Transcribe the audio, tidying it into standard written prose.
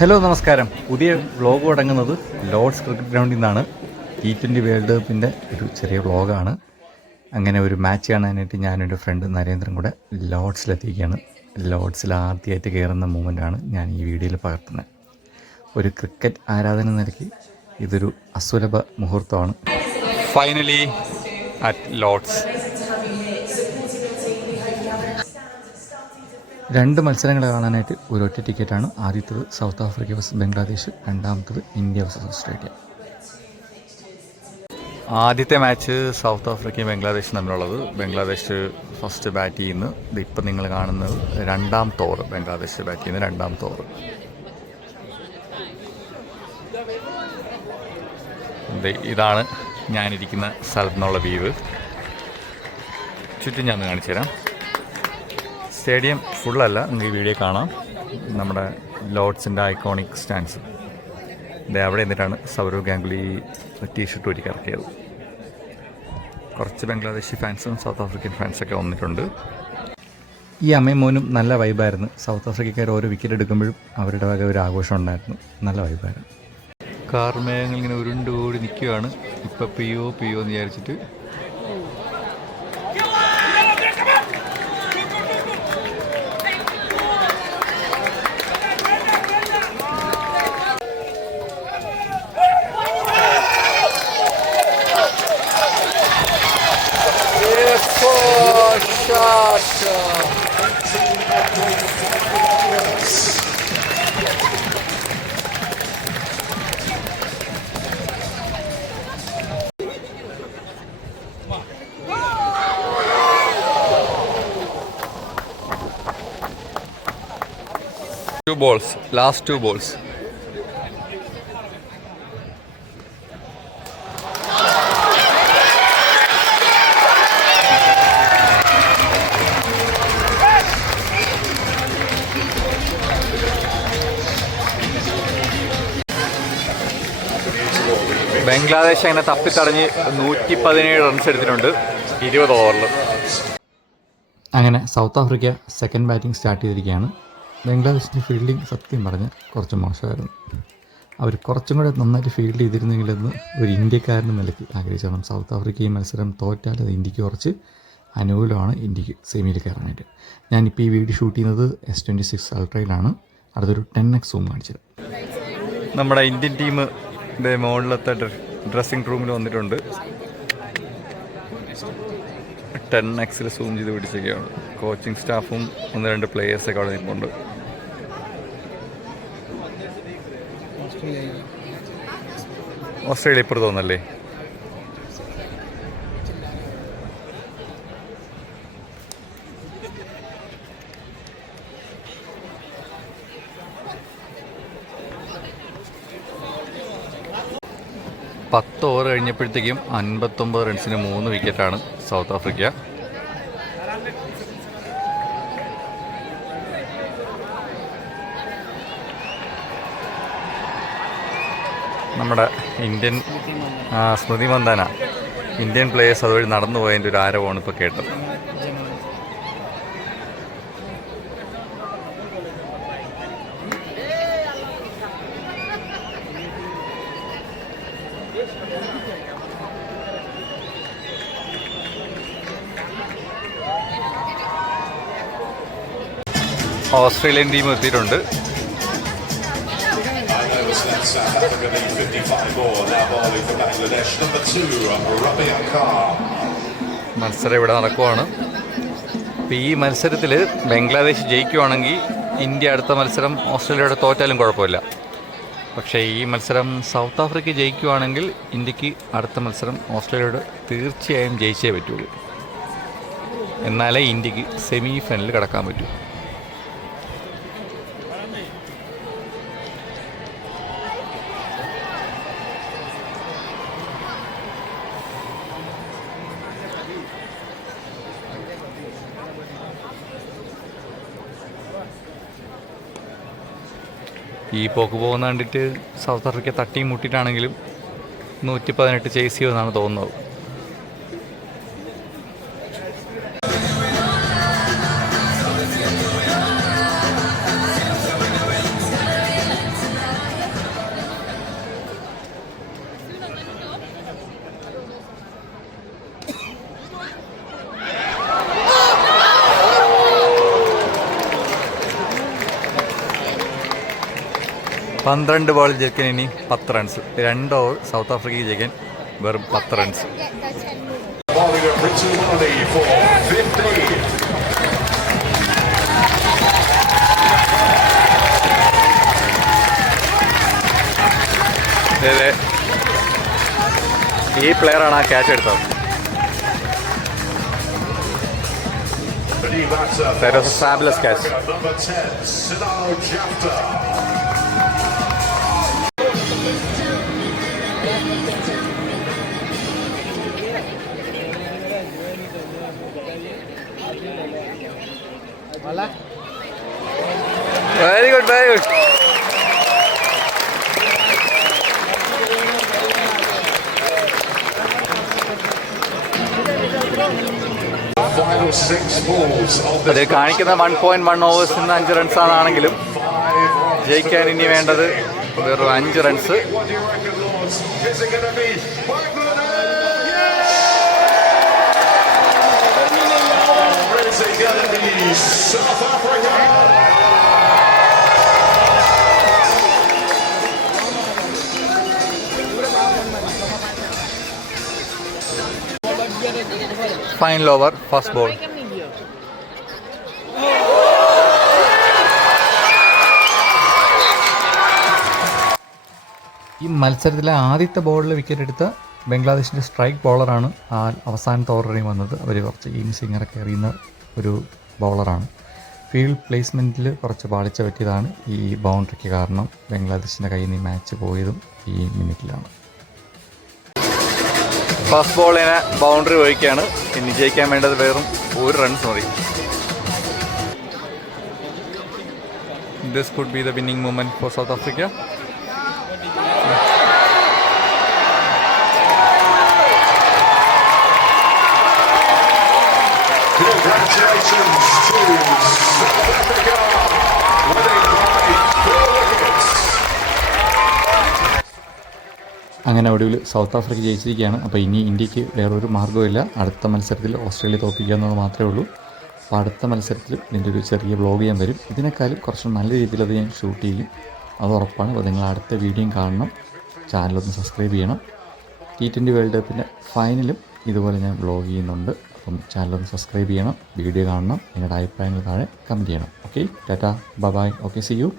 Hello നമസ്കാരം. പുതിയ vlog തുടങ്ങുന്നത് ലോർഡ്സ് ക്രിക്കറ്റ് ഗ്രൗണ്ടിൽ നിന്നാണ്. T20 വേൾഡ് കപ്പിൻ്റെ ഒരു ചെറിയ വ്ളോഗാണ്. അങ്ങനെ ഒരു മാച്ച് കാണാനായിട്ട് ഞാനും എൻ്റെ ഫ്രണ്ട് നരേന്ദ്രൻ കൂടെ ലോർഡ്സിലെത്തിക്കുകയാണ്. ലോർഡ്സിൽ ആദ്യമായിട്ട് കയറുന്ന മൂമെൻ്റാണ് ഞാൻ ഈ വീഡിയോയിൽ പകർത്തുന്നത്. ഒരു ക്രിക്കറ്റ് ആരാധന നിലയ്ക്ക് ഇതൊരു അസുലഭ മുഹൂർത്തമാണ്. Finally at Lord's. 2 മത്സരങ്ങൾ കാണാനായിട്ട് ഒരൊറ്റ ടിക്കറ്റാണ്. ആദ്യത്തേത് സൗത്ത് ആഫ്രിക്ക വേഴ്സസ് ബംഗ്ലാദേശ്, രണ്ടാമത്തേത് ഇന്ത്യ വേഴ്സസ് ഓസ്ട്രേലിയ. ആദ്യത്തെ മാച്ച് സൗത്ത് ആഫ്രിക്കയും ബംഗ്ലാദേശും തമ്മിലുള്ളത്. ബംഗ്ലാദേശ് ഫസ്റ്റ് ബാറ്റ് ചെയ്യുന്നു. ഇപ്പം നിങ്ങൾ കാണുന്നത് രണ്ടാമത്തെ ഓവർ. ബംഗ്ലാദേശ് ബാറ്റ് ചെയ്യുന്ന രണ്ടാമത്തെ ഓവർ. ഇതാണ് ഞാനിരിക്കുന്ന സ്ഥലത്തു നിന്നുള്ള വ്യൂ. ചുറ്റും ഞാൻ കാണിച്ചു തരാം. സ്റ്റേഡിയം ഫുള്ളല്ല, നിങ്ങൾക്ക് ഈ വീഡിയോ കാണാം. നമ്മുടെ ലോർഡ്സിൻ്റെ ഐക്കോണിക് സ്റ്റാൻഡ്സ് അവിടെ എന്നിട്ടാണ് സൗരവ് ഗാംഗുലി ടീഷർട്ട് ഒരുക്കി ഇറക്കിയത്. കുറച്ച് ബംഗ്ലാദേശി ഫാൻസും സൗത്ത് ആഫ്രിക്കൻ ഫാൻസൊക്കെ വന്നിട്ടുണ്ട്. ഈ അമ്മയും മോനും നല്ല വൈബായിരുന്നു. സൗത്ത് ആഫ്രിക്കക്കാർ ഓരോ വിക്കറ്റ് എടുക്കുമ്പോഴും അവരുടെ വക ഒരു ആഘോഷം ഉണ്ടായിരുന്നു. നല്ല വൈബായിരുന്നു. കാർമേഘങ്ങൾ ഇങ്ങനെ ഉരുണ്ടുകൂടി നിൽക്കുകയാണ്. ഇപ്പം പിയോ എന്ന് വിചാരിച്ചിട്ട് last two balls. ബംഗ്ലാദേശ് അങ്ങനെ തപ്പിത്തടഞ്ഞ് 117 റൺസ് എടുത്തിട്ടുണ്ട് 20 ഓവറിൽ. അങ്ങനെ south Africa second batting start ചെയ്തിരിക്കുകയാണ്. ബംഗ്ലാദേശിൻ്റെ ഫീൽഡിങ് സത്യം പറഞ്ഞ് കുറച്ച് മോശമായിരുന്നു. അവർ കുറച്ചും കൂടെ നന്നായിട്ട് ഫീൽഡ് ചെയ്തിരുന്നെങ്കിലെന്ന് ഒരു ഇന്ത്യക്കാരൻ്റെ നിലയ്ക്ക് ആഗ്രഹിച്ചു. സൗത്ത് ആഫ്രിക്ക ഈ മത്സരം തോറ്റാൽ അത് ഇന്ത്യക്ക് കുറച്ച് അനുകൂലമാണ്, ഇന്ത്യക്ക് സെമിയിൽ കയറാനായിട്ട്. ഞാനിപ്പോൾ ഈ വീഡിയോ ഷൂട്ട് ചെയ്യുന്നത് S26 അൾട്രയിലാണ്. അടുത്തൊരു 10x സൂം കാണിച്ചത്. നമ്മുടെ ഇന്ത്യൻ ടീം മുകളിലത്തെ ഡ്രസ്സിംഗ് റൂമിൽ വന്നിട്ടുണ്ട്. 10x സൂം ചെയ്ത് പിടിച്ചൊക്കെയാണ്. കോച്ചിങ് സ്റ്റാഫും 1-2 പ്ലേയേഴ്സൊക്കെ അവിടെ നിൽപ്പുണ്ട്. ഓസ്ട്രേലിയ ഇപ്പുറത്ത് തോന്നല്ലേ? പത്ത് ഓവർ കഴിഞ്ഞപ്പോഴത്തേക്കും 59 റൺസിന് 3 വിക്കറ്റാണ് സൗത്ത് ആഫ്രിക്ക. നമ്മുടെ Indian Smriti Mandhana Indian players അതുവഴി നടന്നു പോയതിൻ്റെ ഒരു ആരവമാണ് ഇപ്പോൾ കേട്ടത്. ഓസ്ട്രേലിയൻ ടീം എത്തിയിട്ടുണ്ട്. മത്സരം ഇവിടെ നടക്കുവാണ്. അപ്പോൾ ഈ മത്സരത്തിൽ ബംഗ്ലാദേശ് ജയിക്കുവാണെങ്കിൽ ഇന്ത്യ അടുത്ത മത്സരം ഓസ്ട്രേലിയയോട് തോറ്റാലും കുഴപ്പമില്ല. പക്ഷേ ഈ മത്സരം സൗത്ത് ആഫ്രിക്ക ജയിക്കുവാണെങ്കിൽ ഇന്ത്യക്ക് അടുത്ത മത്സരം ഓസ്ട്രേലിയയോട് തീർച്ചയായും ജയിച്ചേ പറ്റുള്ളൂ. എന്നാലേ ഇന്ത്യക്ക് സെമി ഫൈനലിൽ കടക്കാൻ പറ്റൂ. ഈ പോക്ക് പോകുന്ന കണ്ടിട്ട് സൗത്ത് ആഫ്രിക്ക തട്ടിയും മുട്ടിയിട്ടാണെങ്കിലും 118 ചേസ് ചെയ്യുമെന്നാണ് തോന്നുന്നത്. 12 ബോളിൽ ജയിക്കാൻ ഇനി 10 റൺസ്. 2 ഓവർ സൗത്ത് ആഫ്രിക്കയ്ക്ക് ജയിക്കാൻ വെറും 10 റൺസ്. ഈ പ്ലെയറാണ് ആ ക്യാച്ച് എടുത്തത്. That was a fabulous catch. Very good, very good. അത് കാണിക്കുന്ന 1.1 ഓവേഴ്സിൽ നിന്ന് 5 റൺസാണെങ്കിലും ജയിക്കാൻ ഇനി വേണ്ടത് വെറും 5 runs. Final over, first ball. ഈ മത്സരത്തിലെ ആദ്യത്തെ ബോളിൽ വിക്കറ്റ് എടുത്ത ബംഗ്ലാദേശിൻ്റെ സ്ട്രൈക്ക് ബോളറാണ് ആ അവസാനത്തെ ഓവറിൽ വന്നത്. അവർ കുറച്ച് ഇൻസിങ്ങറൊക്കെ എറിയുന്ന ഒരു ബോളറാണ്. ഫീൽഡ് പ്ലേസ്മെൻറ്റിൽ കുറച്ച് പാളിച്ച പറ്റിയതാണ് ഈ ബൗണ്ടറിക്ക് കാരണം. ബംഗ്ലാദേശിൻ്റെ കയ്യിൽ നിന്ന് ഈ മാച്ച് പോയതും ഈ മിനിറ്റിലാണ്. First ബോളിനെ boundary ഒഴിക്കുകയാണ്. ഇനി ജയിക്കാൻ വേണ്ടത് വെറും 1 റൺസ് മതി. This could be the winning moment for South Africa. Congratulations to South Africa, winning by 4 wickets. അങ്ങനെ ഒടുവിൽ സൗത്ത് ആഫ്രിക്ക ജയിച്ചിരിക്കുകയാണ്. അപ്പോൾ ഇനി ഇന്ത്യക്ക് വേറൊരു മാർഗ്ഗമില്ല. അടുത്ത മത്സരത്തിൽ ഓസ്ട്രേലിയ തോൽപ്പിക്കുക എന്നുള്ളത് മാത്രമേ ഉള്ളൂ. അപ്പോൾ അടുത്ത മത്സരത്തിൽ ഇതിൻ്റെ ഒരു ചെറിയ വ്ലോഗ് ചെയ്യാൻ വരും. ഇതിനേക്കാളും കുറച്ച് നല്ല രീതിയിൽ അത് ഞാൻ ഷൂട്ട് ചെയ്യും, അത് ഉറപ്പാണ്. അപ്പോൾ നിങ്ങൾ അടുത്ത വീഡിയോയും കാണണം, ചാനലൊന്ന് സബ്സ്ക്രൈബ് ചെയ്യണം. T20 വേൾഡ് കപ്പിൻ്റെ ഫൈനലും ഇതുപോലെ ഞാൻ വ്ലോഗ് ചെയ്യുന്നുണ്ട്. അപ്പം ചാനലൊന്ന് സബ്സ്ക്രൈബ് ചെയ്യണം, വീഡിയോ കാണണം, നിങ്ങളുടെ അഭിപ്രായങ്ങൾ താഴെ കമൻറ്റ് ചെയ്യണം. ഓക്കെ, ടാറ്റാ, bye bye. Okay, see U.